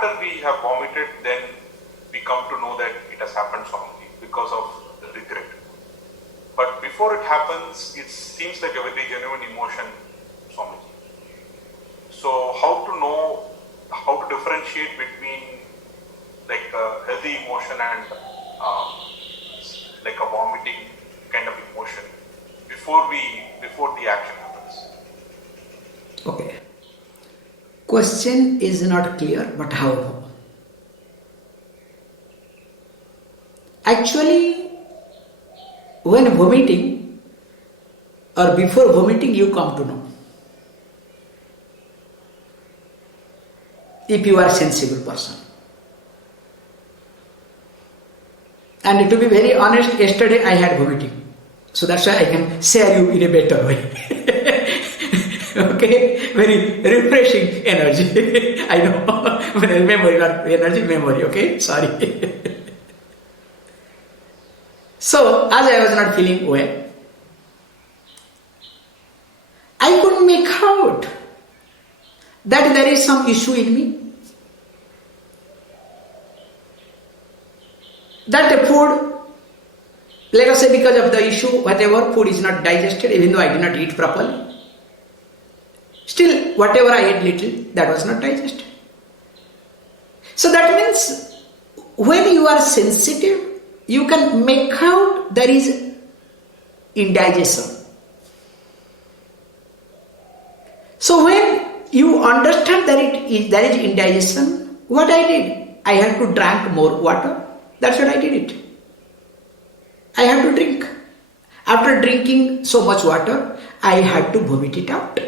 after we have vomited, then we come to know that it has happened Swamiji because of the regret. But before it happens, it seems like a very genuine emotion, Swamiji. So how to know, how to differentiate between like a healthy emotion and like a vomiting kind of emotion before the action happens? Okay. Question is not clear, but however, actually, when vomiting or before vomiting, you come to know. If you are a sensible person. And to be very honest, yesterday I had vomiting. So that's why I can share you in a better way. Okay? Very refreshing energy. I know. Memory, not energy, memory. Okay? Sorry. So, as I was not feeling well, I couldn't make out that there is some issue in me. That the food, let us say because of the issue, whatever, food is not digested, even though I did not eat properly. Still, whatever I ate little, that was not digested. So that means, when you are sensitive, you can make out there is indigestion. So when you understand that there is indigestion, what I did? I had to drink more water. That's what I did it. I had to drink. After drinking so much water, I had to vomit it out.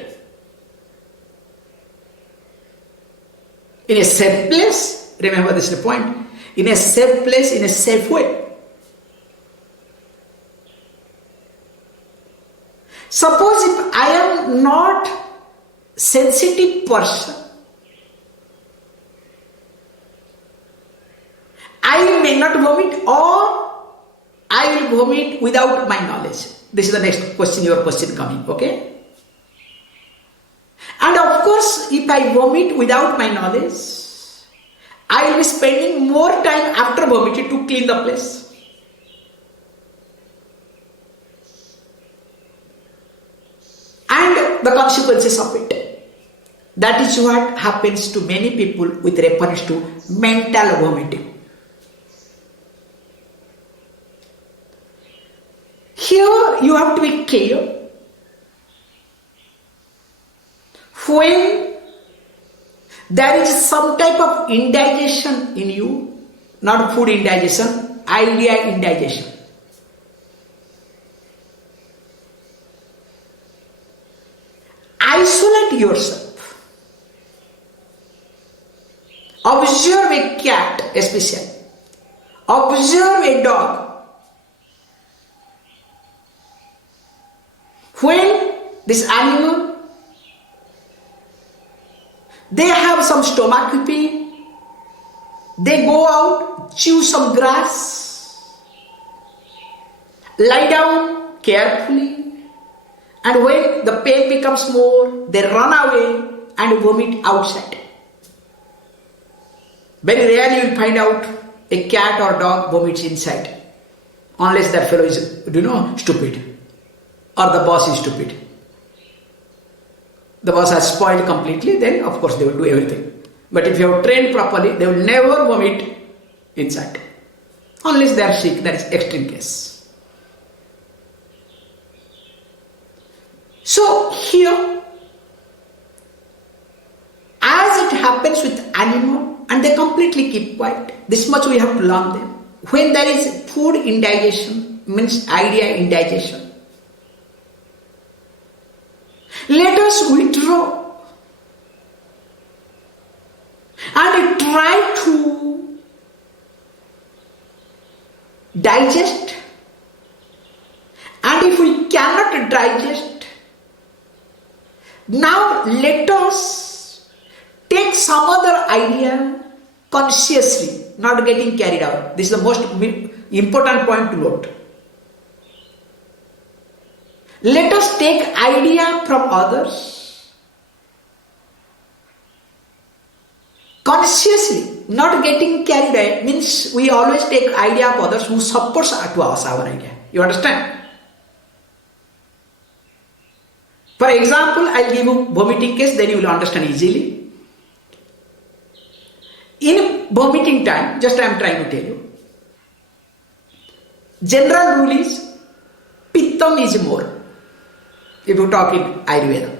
In a safe place, remember this is the point, in a safe place, in a safe way. Suppose if I am not sensitive person, I may not vomit or I will vomit without my knowledge. This is the next question, your question coming, okay? And of course, if I vomit without my knowledge, I will be spending more time after vomiting to clean the place. And the consequences of it. That is what happens to many people with reference to mental vomiting. Here you have to be clear. When there is some type of indigestion in you, not food indigestion, idea indigestion. Isolate yourself. Observe a cat, especially. Observe a dog. When this animal, they have some stomach pain, they go out, chew some grass, lie down carefully, and when the pain becomes more, they run away and vomit outside. Very rarely you will find out a cat or dog vomits inside, unless that fellow is, stupid. Or the boss is stupid. The boss has spoiled completely, then of course they will do everything. But if you have trained properly, they will never vomit inside. Unless they are sick, that is extreme case. So here, as it happens with animal, and they completely keep quiet, this much we have to learn them. When there is food indigestion, means idea indigestion, let us withdraw and try to digest, and if we cannot digest, now let us take some other idea consciously, not getting carried out. This is the most important point to note. Let us take idea from others Consciously, not getting carried away means we always take idea of others who supports to us our idea. You understand? For example, I'll give you vomiting case, then you will understand easily. In vomiting time, just I am trying to tell you. General rule is Pittam is more. If you talk in Ayurveda.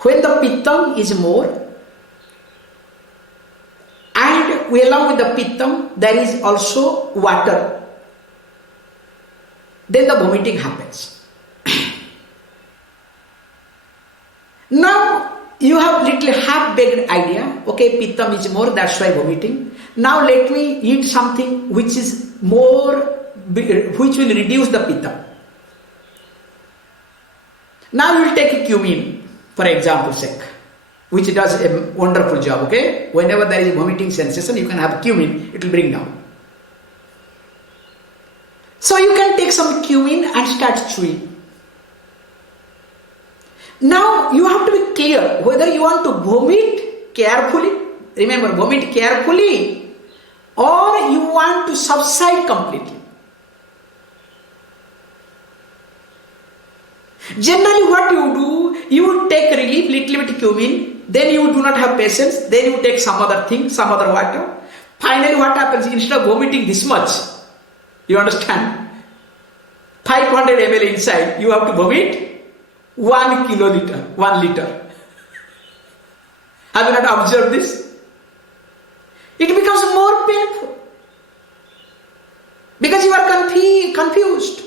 When the Pittam is more, and we along with the Pittam, there is also water. Then the vomiting happens. Now, you have little half-baked idea, okay, Pittam is more, that's why vomiting. Now let me eat something which is more, which will reduce the Pittam. Now you will take a cumin, for example's sake, which does a wonderful job, okay? Whenever there is a vomiting sensation, you can have cumin, it will bring down. So you can take some cumin and start chewing. Now you have to be clear whether you want to vomit carefully, remember vomit carefully, or you want to subside completely. Generally what you do, you would take relief, little bit cumin, then you do not have patience, then you take some other thing, some other water. Finally what happens, instead of vomiting this much, you understand, 500 ml inside, you have to vomit 1 kiloliter, 1 liter. Have you not observed this? It becomes more painful because you are confused.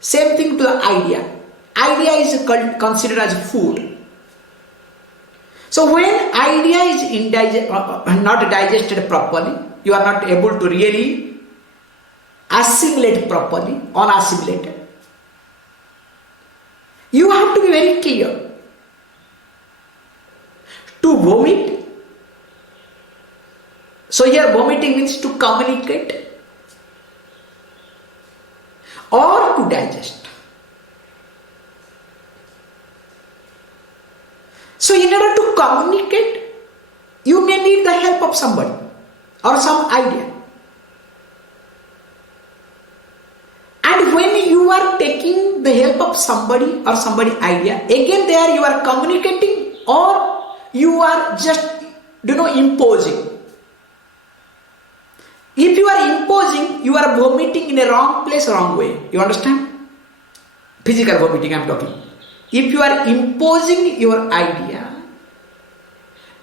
Same thing to the idea. Idea is considered as food. So when idea is not digested properly, you are not able to really assimilate properly, unassimilated. You have to be very clear. To vomit, so here vomiting means to communicate or to digest. So in order to communicate, you may need the help of somebody or some idea. And when you are taking the help of somebody or somebody idea, again there you are communicating or you are just, imposing. If you are imposing, you are vomiting in a wrong place, wrong way. You understand? Physical vomiting I am talking. If you are imposing your idea,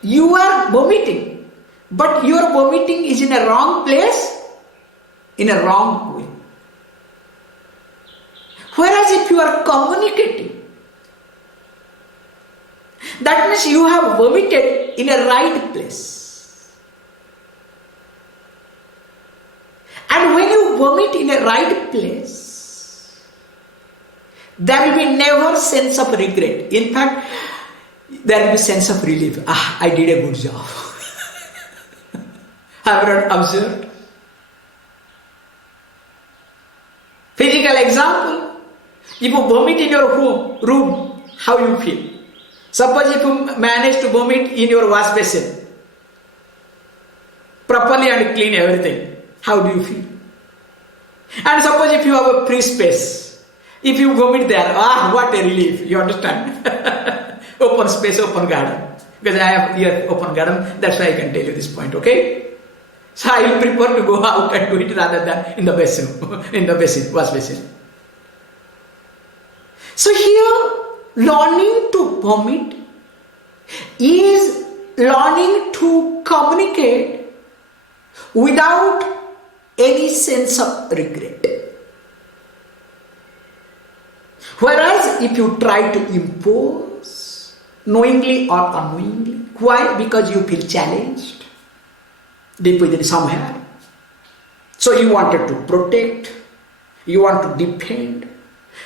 you are vomiting. But your vomiting is in a wrong place, in a wrong way. Whereas if you are communicating, that means you have vomited in a right place. And when you vomit in a right place, there will be never sense of regret. In fact, there will be sense of relief. I did a good job. Have you not observed? Physical example. If you vomit in your room, how you feel? Suppose if you manage to vomit in your wash basin, properly and clean everything, how do you feel? And suppose if you have a free space, if you vomit there, what a relief, you understand? Open space, open garden. Because I have here open garden, that's why I can tell you this point, okay? So I will prefer to go out and do it rather than in the basin, wash basin. So here, learning to vomit is learning to communicate without any sense of regret. Whereas if you try to impose, knowingly or unknowingly, why? Because you feel challenged deep within somewhere. So you wanted to protect, you want to defend.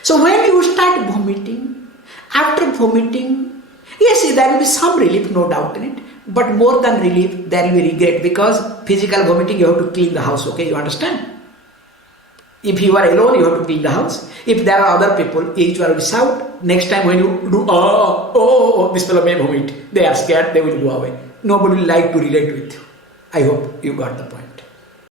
So when you start vomiting, after vomiting, yes, there will be some relief, no doubt in it, but more than relief, there will be regret, because physical vomiting, you have to clean the house, okay, you understand? If you are alone, you have to clean the house. If there are other people, each one will shout. Next time when you do, this fellow may vomit, they are scared, they will go away. nobody will like to relate with you. I hope you got the point.